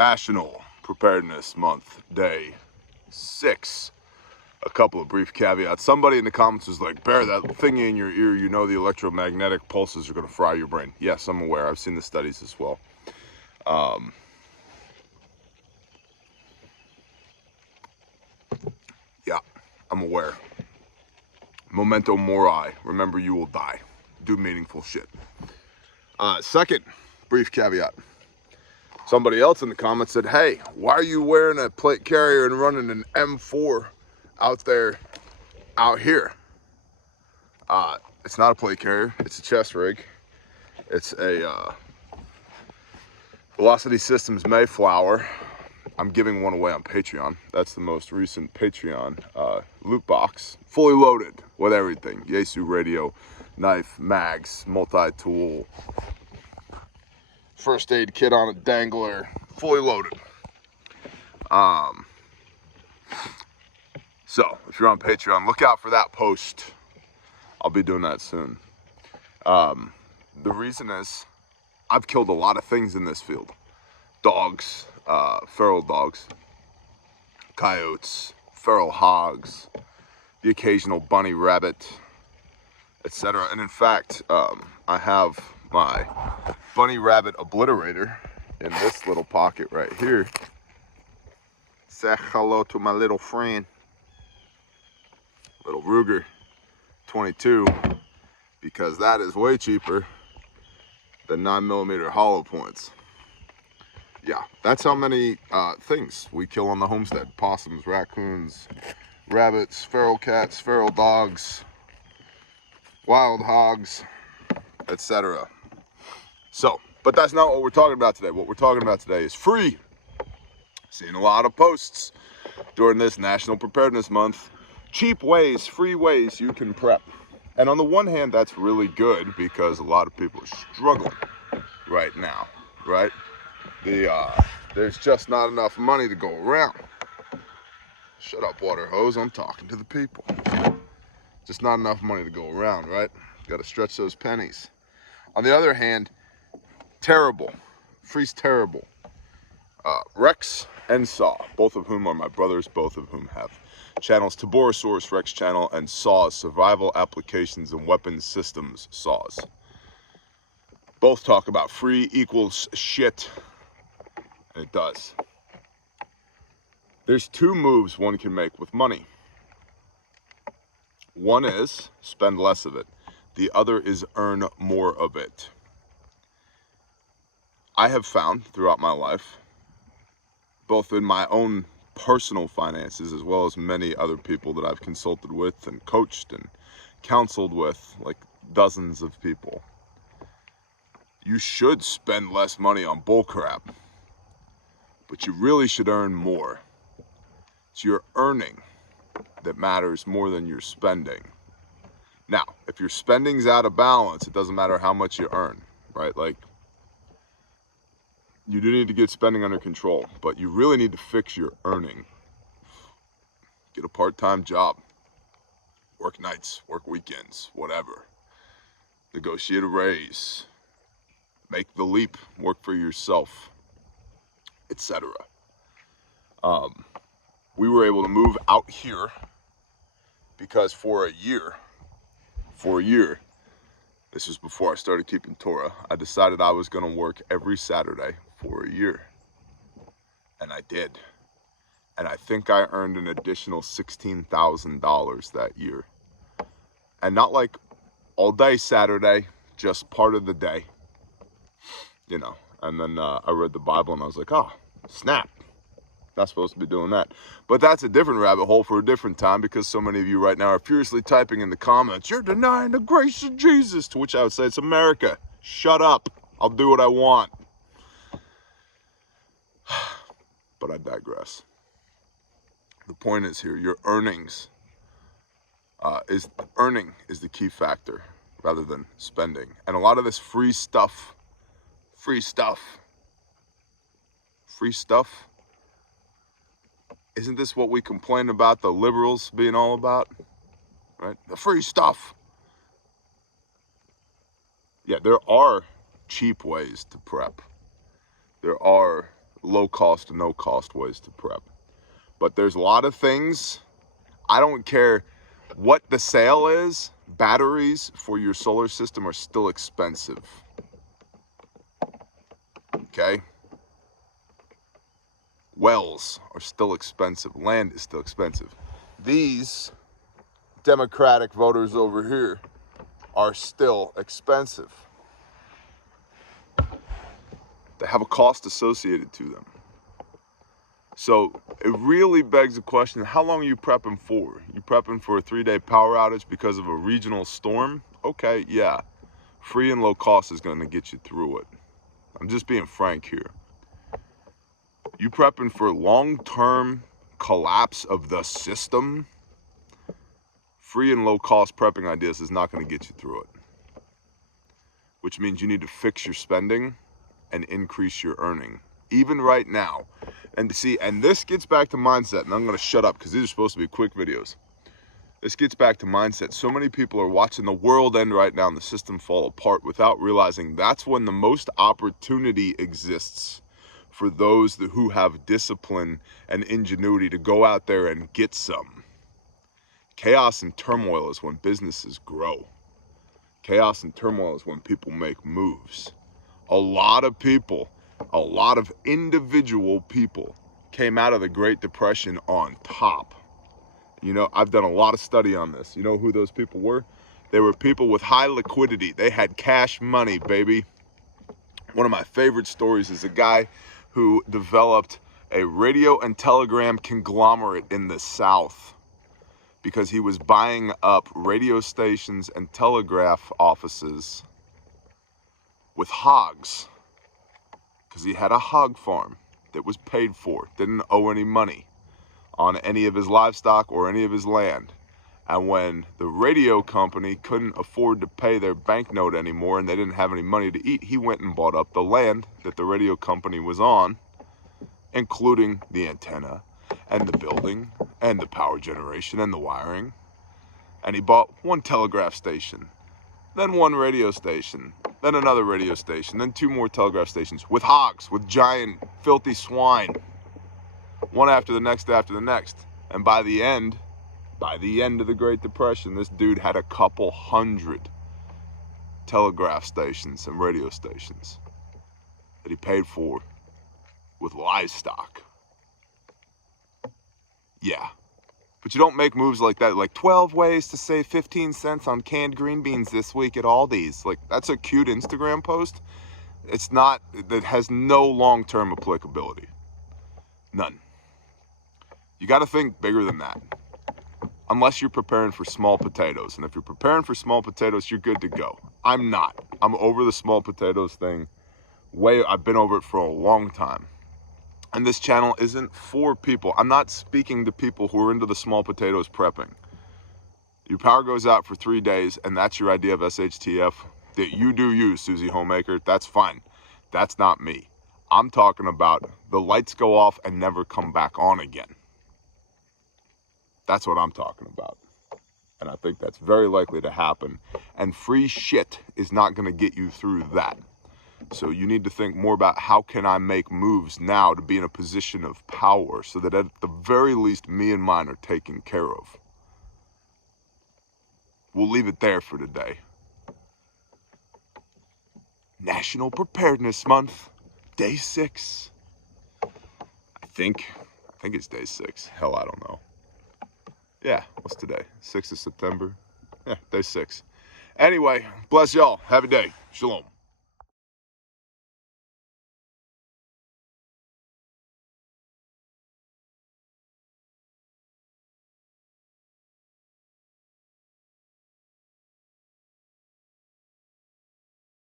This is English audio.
National Preparedness Month, Day 6. A couple of brief caveats. Somebody in the comments was like, Bear, that thingy in your ear, you know the electromagnetic pulses are going to fry your brain. Yes, I'm aware. I've seen the studies as well. Yeah, I'm aware. Memento mori. Remember, you will die. Do meaningful shit. Second brief caveat. Somebody else in the comments said, hey, why are you wearing a plate carrier and running an M4 out here? It's not a plate carrier. It's a chest rig. It's a Velocity Systems Mayflower. I'm giving one away on Patreon. That's the most recent Patreon loot box. Fully loaded with everything. Yaesu radio, knife, mags, multi-tool, first aid kit on a dangler, fully loaded. So if you're on Patreon, look out for that post. I'll be doing that soon. The reason is I've killed a lot of things in this field. Dogs, feral dogs, coyotes, feral hogs, the occasional bunny rabbit, etc. And in fact, I have my bunny rabbit obliterator in this little pocket right here. Say hello to my little friend, little Ruger 22, because that is way cheaper than 9mm hollow points. Yeah, that's how many things we kill on the homestead. Possums, raccoons, rabbits, feral cats, feral dogs, wild hogs, etc. So, but that's not what we're talking about today. What we're talking about today is free. Seeing a lot of posts during this National Preparedness Month. Cheap ways, free ways you can prep. And on the one hand, that's really good because a lot of people are struggling right now, right? There's just not enough money to go around. Shut up, water hose, I'm talking to the people. Just not enough money to go around, right? Got to stretch those pennies. On the other hand, terrible. Free's terrible. Rex and Saw, both of whom are my brothers, both of whom have channels. Taborosaurus Rex channel and Saw's Survival Applications and Weapons Systems Saws. Both talk about free equals shit, and it does. There's two moves one can make with money. One is spend less of it. The other is earn more of it. I have found throughout my life, both in my own personal finances as well as many other people that I've consulted with and coached and counseled with, like dozens of people, you should spend less money on bullcrap, but you really should earn more. It's your earning that matters more than your spending. Now, if your spending's out of balance, it doesn't matter how much you earn, right? Like, you do need to get spending under control, but you really need to fix your earning. Get a part-time job, work nights, work weekends, whatever. Negotiate a raise, make the leap, work for yourself, etc. We were able to move out here because for a year, this was before I started keeping Torah, I decided I was going to work every Saturday for a year. And I did. And I think I earned an additional $16,000 that year. And not like all day Saturday, just part of the day. You know, and then I read the Bible and I was like, oh, snap. Not supposed to be doing that. But that's a different rabbit hole for a different time, because so many of you right now are furiously typing in the comments, you're denying the grace of Jesus, to which I would say, it's America. Shut up. I'll do what I want. But I digress. The point is here, your earnings is the key factor rather than spending. And a lot of this free stuff, isn't this what we complain about the liberals being all about? Right? The free stuff. Yeah, there are cheap ways to prep. There are low cost to no cost ways to prep. But there's a lot of things, I don't care what the sale is, batteries for your solar system are still expensive. Okay? Wells are still expensive. Land is still expensive. These Democratic voters over here are still expensive. They have a cost associated to them. So it really begs the question, how long are you prepping for? You prepping for a 3-day power outage because of a regional storm? Okay, yeah. Free and low cost is going to get you through it. I'm just being frank here. You prepping for long-term collapse of the system? Free and low cost prepping ideas is not going to get you through it. Which means you need to fix your spending and increase your earning. Even right now. And see, and this gets back to mindset, and I'm going to shut up because these are supposed to be quick videos. This gets back to mindset. So many people are watching the world end right now and the system fall apart without realizing that's when the most opportunity exists for those who have discipline and ingenuity to go out there and get some. Chaos and turmoil is when businesses grow. Chaos and turmoil is when people make moves. A lot of people, a lot of individual people came out of the Great Depression on top. You know, I've done a lot of study on this. You know who those people were? They were people with high liquidity. They had cash money, baby. One of my favorite stories is a guy who developed a radio and telegram conglomerate in the South because he was buying up radio stations and telegraph offices with hogs, because he had a hog farm that was paid for, didn't owe any money on any of his livestock or any of his land. And when the radio company couldn't afford to pay their banknote anymore and they didn't have any money to eat, he went and bought up the land that the radio company was on, including the antenna and the building and the power generation and the wiring. And he bought one telegraph station, then one radio station, then another radio station, then 2 more telegraph stations with hogs, with giant filthy swine, one after the next after the next. And by the end of the Great Depression, this dude had a couple hundred telegraph stations and radio stations that he paid for with livestock. Yeah. But you don't make moves like that, like 12 ways to save 15 cents on canned green beans this week at Aldi's. Like, that's a cute Instagram post. It's not, that has no long-term applicability. None. You got to think bigger than that. Unless you're preparing for small potatoes. And if you're preparing for small potatoes, you're good to go. I'm not. I'm over the small potatoes thing. I've been over it for a long time. And this channel isn't for people. I'm not speaking to people who are into the small potatoes prepping. Your power goes out for 3 days, and that's your idea of SHTF. That you do you, Susie Homemaker. That's fine. That's not me. I'm talking about the lights go off and never come back on again. That's what I'm talking about. And I think that's very likely to happen. And free shit is not going to get you through that. So you need to think more about how can I make moves now to be in a position of power so that at the very least me and mine are taken care of. We'll leave it there for today. National Preparedness Month, day 6. I think it's day 6. Hell, I don't know. Yeah, what's today? 6th of September? Yeah, day 6. Anyway, bless y'all. Have a day. Shalom.